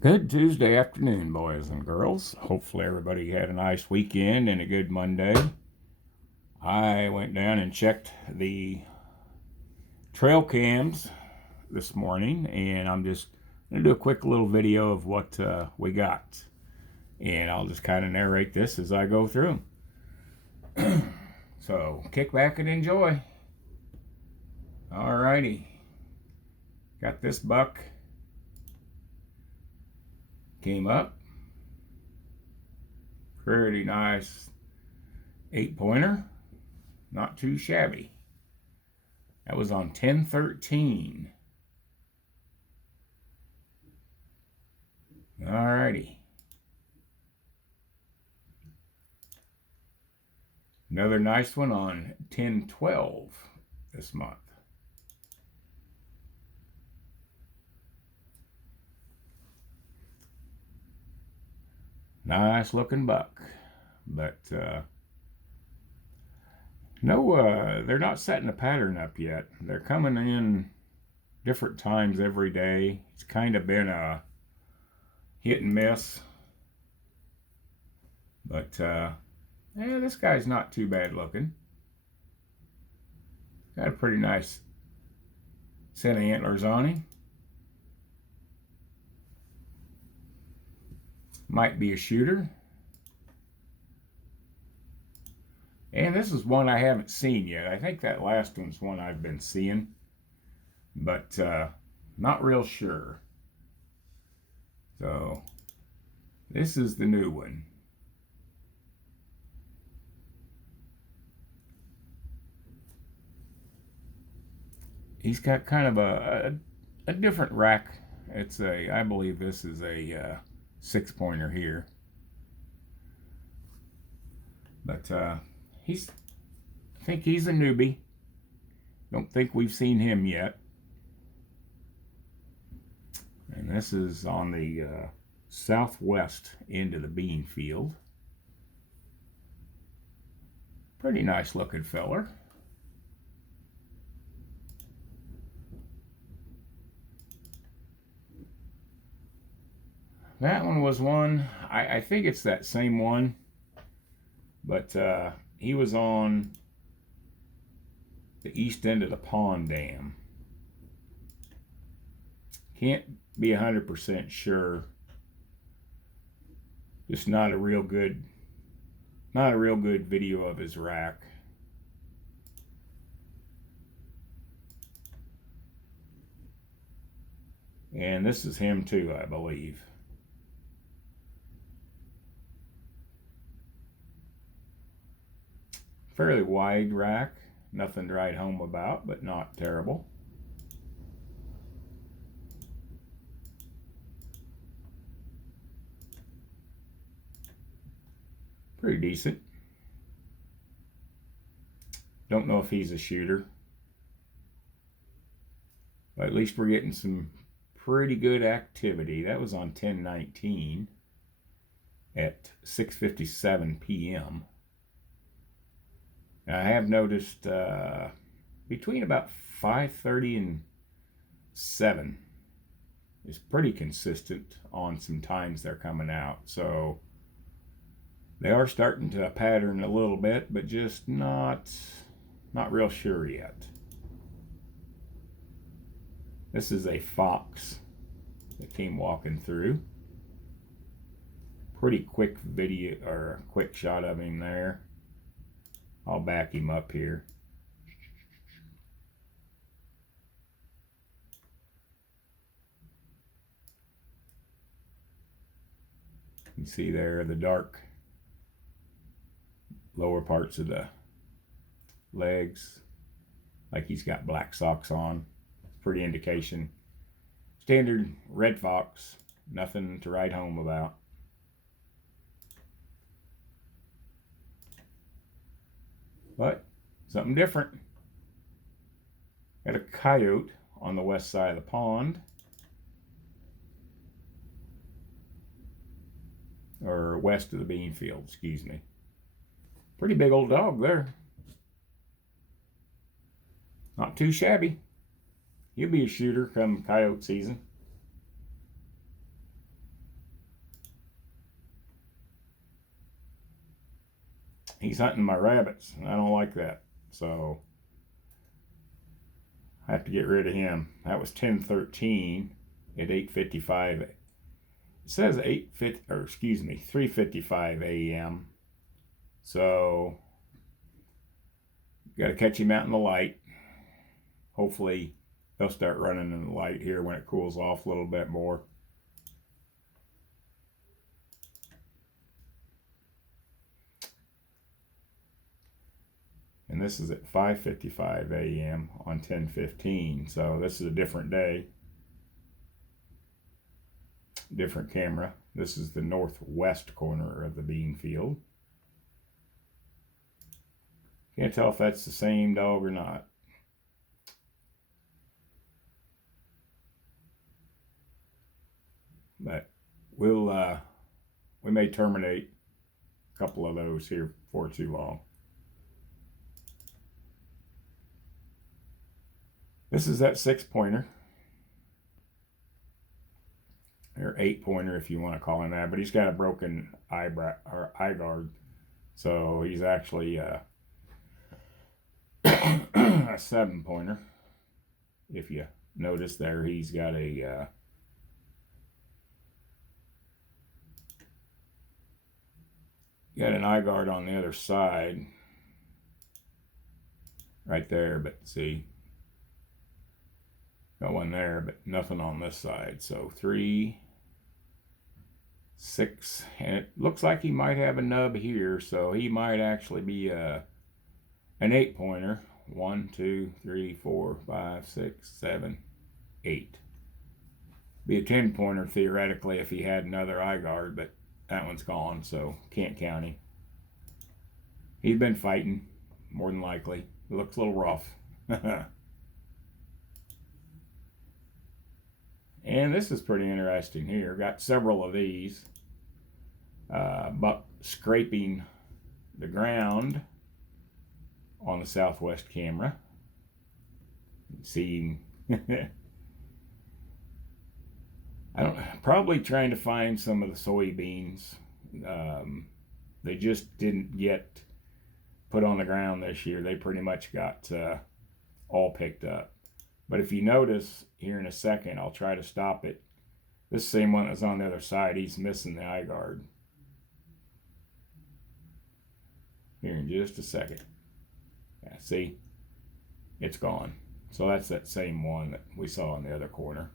Good Tuesday afternoon, boys and girls. Hopefully, everybody had a nice weekend and a good Monday. I went down and checked the trail cams this morning, and I'm just going to do a quick little video of what we got. And I'll just kind of narrate this as I go through. So, kick back and enjoy. Alrighty. Got this buck. Came up. Pretty nice 8-pointer. Not too shabby. That was on 10-13. Alrighty. Another nice one on 10-12 this month. Nice looking buck. But no, they're not setting a pattern up yet. They're coming in different times every day. It's kind of been a hit and miss. But yeah, this guy's not too bad looking. Got a pretty nice set of antlers on him. Might be a shooter. And this is one I haven't seen yet. I think that last one's one I've been seeing, but not real sure. So this is the new one. He's got kind of a different rack. It's I believe this is a 6-pointer here. But I think he's a newbie. Don't think we've seen him yet. And this is on the southwest end of the bean field. Pretty nice looking feller. That one was one, I think it's that same one, but he was on the east end of the pond dam. Can't be 100% sure. Just not a real good video of his rack. And this is him too, I believe. Fairly wide rack, nothing to write home about, but not terrible. Pretty decent. Don't know if he's a shooter, but at least we're getting some pretty good activity. That was on 10-19 at 6:57 p.m. I have noticed between about 5:30 and 7 is pretty consistent on some times they're coming out. So they are starting to pattern a little bit, but just not real sure yet. This is a fox that came walking through. Pretty quick video, or a quick shot of him there. I'll back him up here. You can see there the dark lower parts of the legs, like he's got black socks on. Pretty indication. Standard red fox, nothing to write home about. But something different. Got a coyote on the west side of the pond. Or west of the bean field, excuse me. Pretty big old dog there. Not too shabby. He'll be a shooter come coyote season. He's hunting my rabbits, and I don't like that. So I have to get rid of him. That was 10:13 at 8:55. It says 3:55 a.m. So got to catch him out in the light. Hopefully they'll start running in the light here when it cools off a little bit more. And this is at 5:55 a.m. on 10:15. So this is a different day. Different camera. This is the northwest corner of the bean field. Can't tell if that's the same dog or not. But we may terminate a couple of those here before too long. This is that 6-pointer. Or 8-pointer if you want to call him that, but he's got a broken eye guard. So he's actually a 7-pointer. If you notice there, he's got a got an eye guard on the other side. Right there, but see, got one there, but nothing on this side. So 3, 6, and it looks like he might have a nub here, so he might actually be an 8-pointer. 1, 2, 3, 4, 5, 6, 7, 8. Be a 10-pointer theoretically if he had another eye guard, but that one's gone, so can't count him. He's been fighting, more than likely. It looks a little rough. And this is pretty interesting here. Got several of these. Buck scraping the ground on the southwest camera. See him. Probably trying to find some of the soybeans. They just didn't get put on the ground this year. They pretty much got all picked up. But if you notice here in a second, I'll try to stop it. This same one that's on the other side, he's missing the eye guard. Here in just a second. Yeah, see? It's gone. So that's that same one that we saw in the other corner.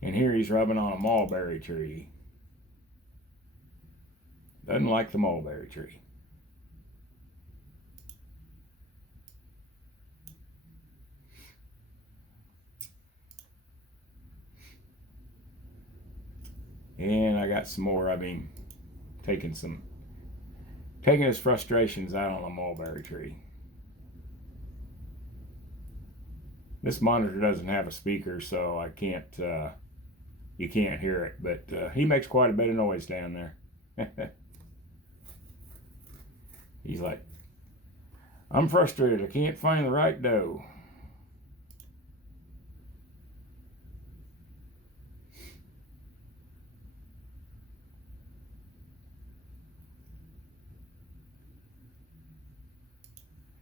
And here he's rubbing on a mulberry tree. Doesn't like the mulberry tree. And I got some more. I mean, taking his frustrations out on the mulberry tree. This monitor doesn't have a speaker, so I can't. You can't hear it, but he makes quite a bit of noise down there. He's like, I'm frustrated. I can't find the right doe.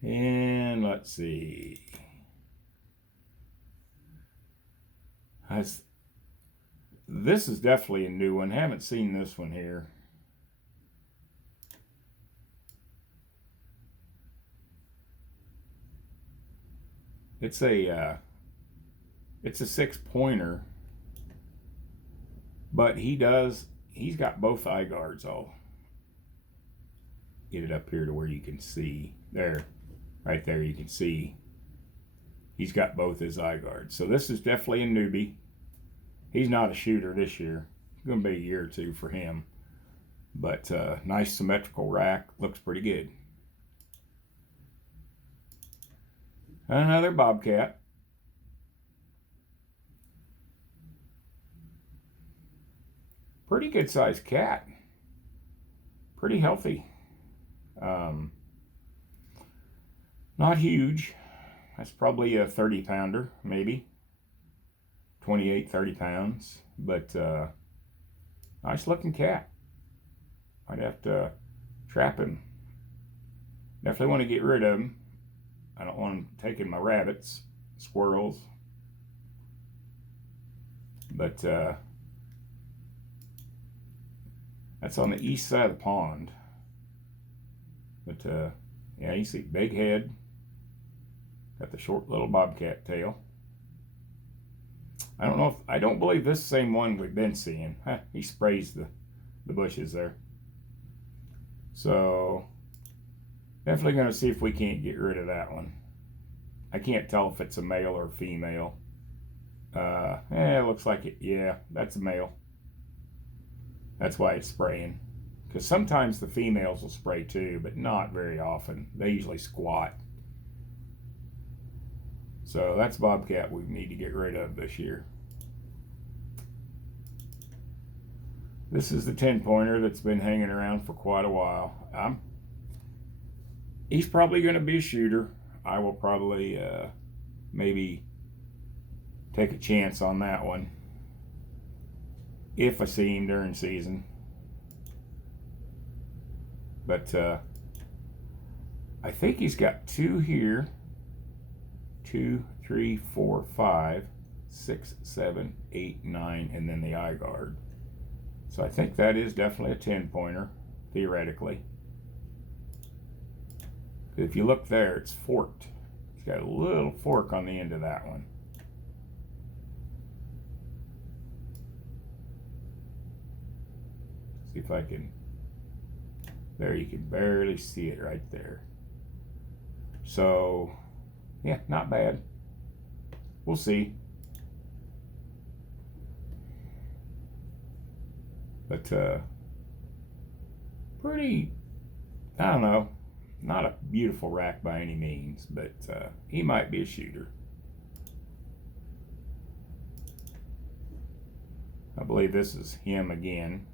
And let's see. This is definitely a new one. Haven't seen this one here. It's a 6-pointer, but he's got both eye guards. I'll get it up here to where you can see there. Right there you can see he's got both his eye guards. So this is definitely a newbie. He's not a shooter this year. It's going to be a year or two for him. But nice symmetrical rack. Looks pretty good. Another Bobcat. Pretty good sized cat. Pretty healthy. Not huge. That's probably a 30-pounder, maybe. 28, 30 pounds. But nice looking cat. I'd have to trap him. Definitely want to get rid of him. I don't want him taking my rabbits, squirrels. But that's on the east side of the pond. But yeah, you see big head. Got the short little bobcat tail. I don't believe this is the same one we've been seeing. He sprays the bushes there. So definitely going to see if we can't get rid of that one. I can't tell if it's a male or female. It looks like it. Yeah, that's a male. That's why it's spraying. Because sometimes the females will spray too, but not very often. They usually squat. So that's Bobcat we need to get rid of this year. This is the 10-pointer that's been hanging around for quite a while. He's probably going to be a shooter. I will probably maybe take a chance on that one if I see him during season. But I think he's got 2 here. 2, 3, 4, 5, 6, 7, 8, 9, and then the eye guard. So I think that is definitely a 10-pointer, theoretically. If you look there, it's forked. It's got a little fork on the end of that one. See if I can. There, you can barely see it right there. So, yeah, not bad. We'll see. But, pretty, I don't know, not a beautiful rack by any means, but he might be a shooter. I believe this is him again.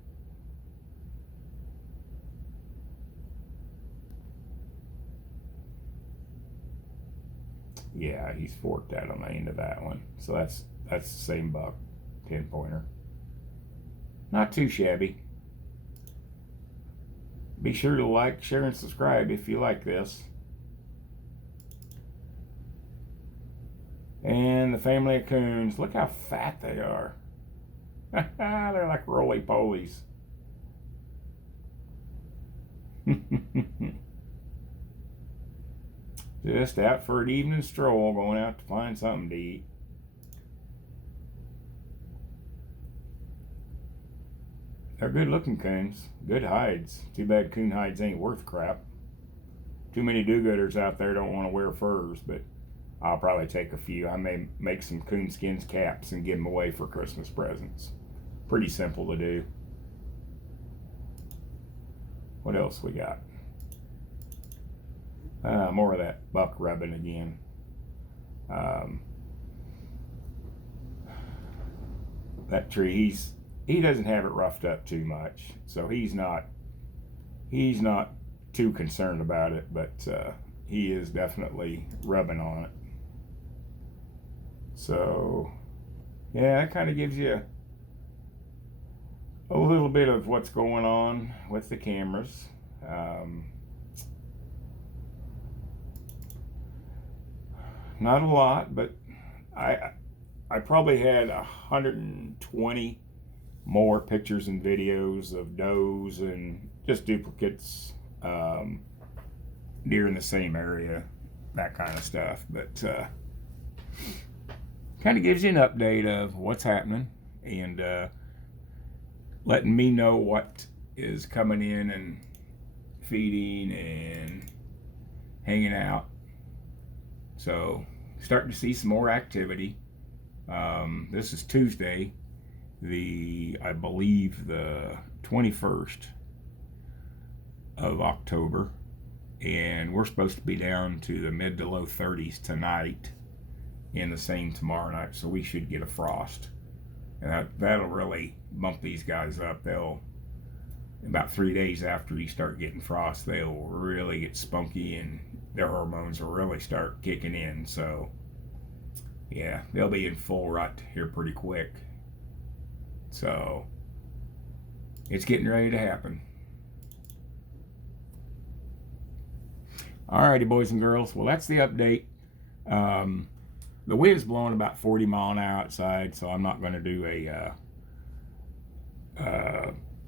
Yeah, he's forked out on the end of that one. So that's the same buck, 10-pointer. Not too shabby. Be sure to like, share, and subscribe if you like this. And the family of coons. Look how fat they are. They're like roly-polies. Just out for an evening stroll, going out to find something to eat. They're good looking coons, good hides. Too bad coon hides ain't worth crap. Too many do-gooders out there don't want to wear furs, but I'll probably take a few. I may make some coonskins caps and give them away for Christmas presents. Pretty simple to do. What else we got? More of that buck rubbing again. That tree, he doesn't have it roughed up too much, so he's not too concerned about it, but he is definitely rubbing on it. So yeah, that kind of gives you a little bit of what's going on with the cameras. Not a lot, but I probably had 120 more pictures and videos of does and just duplicates, deer in the same area, that kind of stuff. But kind of gives you an update of what's happening and letting me know what is coming in and feeding and hanging out. So starting to see some more activity. This is Tuesday, I believe the 21st of October, and we're supposed to be down to the mid to low 30s tonight and the same tomorrow night, so we should get a frost, and that'll really bump these guys up. They'll, about 3 days after you start getting frost, they'll really get spunky and their hormones will really start kicking in. So yeah, they'll be in full rut here pretty quick. So it's getting ready to happen. Alrighty, boys and girls. Well, that's the update. The wind's blowing about 40 mile an hour outside, so I'm not going to do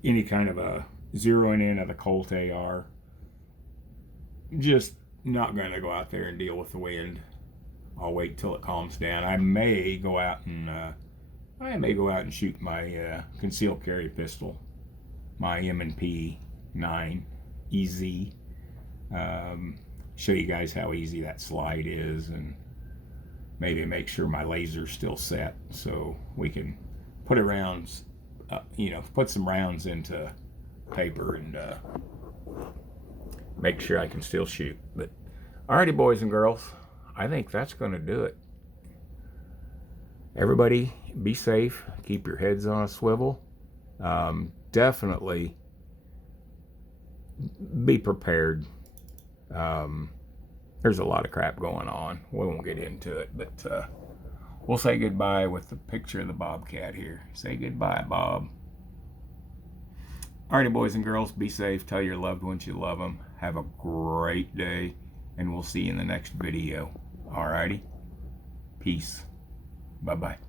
any kind of a zeroing in of the Colt AR. Just not going to go out there and deal with the wind. I'll wait till it calms down. I may go out and shoot my concealed carry pistol, my M&P 9 EZ. Show you guys how easy that slide is, and maybe make sure my laser's still set so we can put put some rounds into paper and make sure I can still shoot. But alrighty, boys and girls, I think that's going to do it. Everybody be safe, keep your heads on a swivel. Definitely be prepared. There's a lot of crap going on. We won't get into it, but we'll say goodbye with the picture of the Bobcat here. Say goodbye, Bob. Alrighty, boys and girls, be safe. Tell your loved ones you love them. Have a great day, and we'll see you in the next video. Alrighty? Peace. Bye-bye.